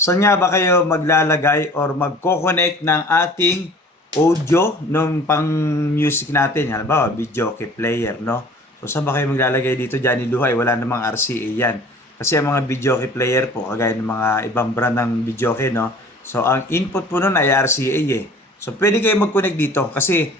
Saan nga ba kayo maglalagay or magko-connect ng ating audio nung pang music natin? Halimbawa, video okay player, no? So, saan ba kayo maglalagay dito? Johnny Luhay, wala namang RCA yan. Kasi ang mga video okay player po, kagaya ng mga ibang brand ng video okay, no? So, ang input po nun ay RCA eh. So, pwede kayo mag-connect dito kasi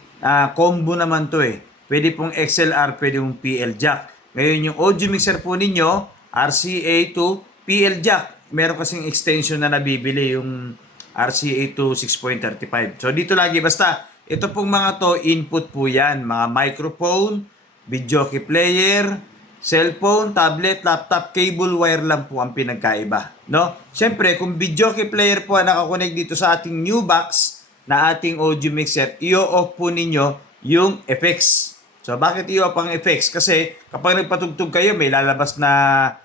combo naman to eh. Pwede pong XLR, pwede pong PL jack. Ngayon, yung audio mixer po ninyo, RCA to PL jack. Meron kasing extension na nabibili yung RCA to 6.35. So dito lagi basta ito pong mga to input po yan, mga microphone, video key player, cellphone, tablet, laptop, cable wire lang po ang pinagkaiba, no? Siyempre, kung video key player po ang nakakonect dito sa ating new box na ating audio mixer, i-off po ninyo yung effects. So bakit i-off ang effects? Kasi kapag nagpatugtog kayo, may lalabas na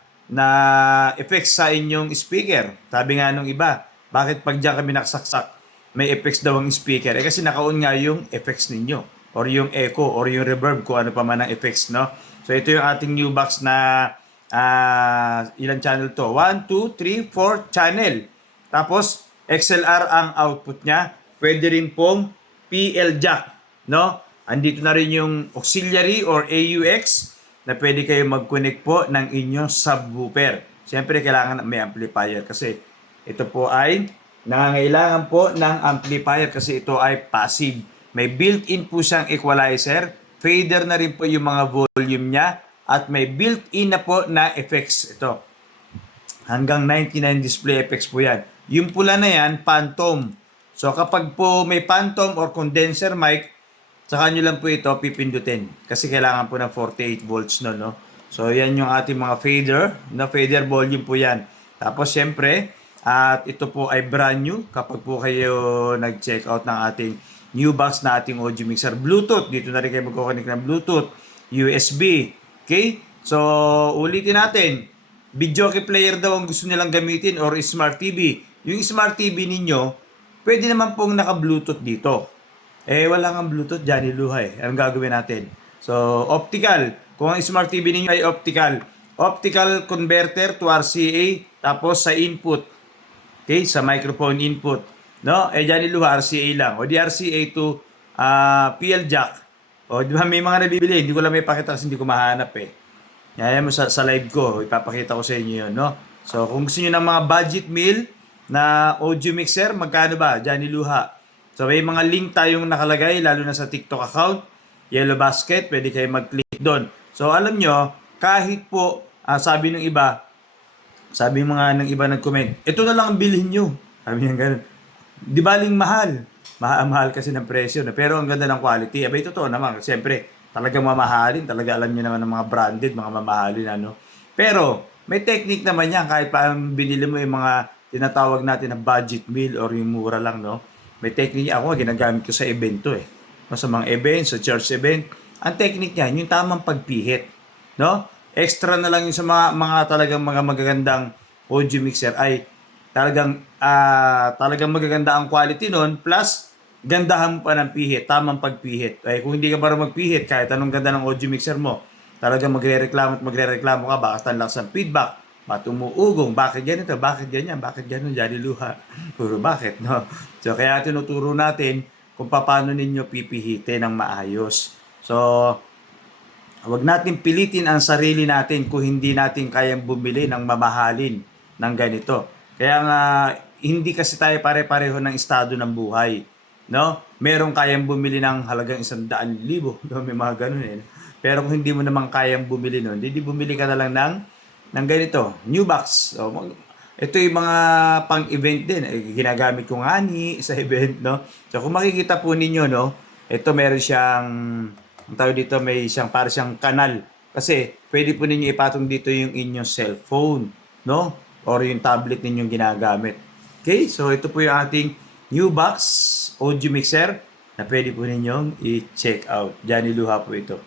effects sa inyong speaker. Sabi nga nung iba, bakit pag diyan kami nakasaksak, may effects daw ang speaker? Eh kasi naka-on nga yung effects ninyo or yung echo or yung reverb kung ano pa man ang effects, no? So ito yung ating new box na ilang channel to? 1, 2, 3, 4 channel. Tapos XLR ang output niya. Pwede rin pong PL jack, no? Andito na rin yung auxiliary or AUX na pwede kayo mag-connect po ng inyong subwoofer. Siyempre, kailangan may amplifier kasi ito po ay nangangailangan po ng amplifier kasi ito ay passive. May built-in po siyang equalizer, fader na rin po yung mga volume niya, at may built-in na po na effects. Ito, hanggang 99 display effects po yan. Yung pula na yan, phantom. So kapag po may phantom or condenser mic, saka nyo lang po ito pipindutin kasi kailangan po ng 48 volts no. So yan yung ating mga fader, na fader volume po yan. Tapos syempre, at ito po ay brand new kapag po kayo nag-check out ng ating new box na ating audio mixer. Bluetooth, dito na rin kayo magkoconnect ng Bluetooth, USB. Okay? So ulitin natin, video key player daw ang gusto nilang gamitin or smart TV. Yung smart TV ninyo, pwede naman pong naka-Bluetooth dito. Eh, wala kang Bluetooth, Johnny Luhay. Anong gagawin natin? So, optical. Kung ang smart TV ninyo ay optical. Optical converter to RCA, tapos sa input. Okay, sa microphone input. No? Eh, Johnny Luhay, RCA lang. O di RCA to PL jack. O, di ba may mga nabibili? Hindi ko lang may pakita kasi hindi ko mahanap eh. Kaya mo sa live ko, ipapakita ko sa inyo yun, no? So, kung gusto niyo ng mga budget meal na audio mixer, magkano ba? Johnny Luha. So, may mga link tayong nakalagay, lalo na sa TikTok account, Yellow Basket, pwede kayo mag-click doon. So, alam nyo, kahit po, sabi ng iba, sabi mga ng iba nag-comment, ito na lang ang bilhin nyo. Sabi niya ganun. Di baling mahal. Mahal kasi ng presyo. Pero ang ganda ng quality. Abay, totoo naman. Siyempre, talagang mamahalin. Talaga alam niyo naman ng mga branded, mga mamahalin. Ano. Pero, may technique naman yan. Kahit pa binili mo yung mga tinatawag natin na budget meal or yung mura lang, no? May technique ako, ginagamit ko sa event to eh. Sa mga events, sa church event. Ang technique niyan, yung tamang pagpihit. No? Extra na lang yung sa mga talagang mga magagandang audio mixer ay talagang magaganda ang quality nun. Plus, gandahan pa ng pihit, tamang pagpihit. Ay, kung hindi ka para magpihit, kahit anong ganda ng audio mixer mo, talagang magre-reklamo ka, baka tanlakas ang feedback. Ba't umuugong? Bakit ganito? Bakit ganyan? Bakit ganun? Johnny Luha. Puro bakit, no? So, kaya tinuturo natin kung paano ninyo pipihitin ng maayos. So, wag natin pilitin ang sarili natin kung hindi natin kayang bumili ng mamahalin ng ganito. Kaya nga, hindi kasi tayo pare-pareho ng estado ng buhay. No? Merong kayang bumili ng halagang 100,000. No? May mga ganun eh. Pero kung hindi mo naman kayang bumili nun, hindi bumili ka na lang ng ganito, new box. So, ito yung mga pang-event din. Ginagamit ko nga sa event, no? So, kung makikita po ninyo, no? Ito meron siyang, ang tawag dito, may siyang, para siyang kanal. Kasi, pwede po ninyo ipatong dito yung inyong cellphone, no? Or yung tablet ninyong ginagamit. Okay? So, ito po yung ating new box audio mixer na pwede po ninyong i-check out. Johnny Luha po ito.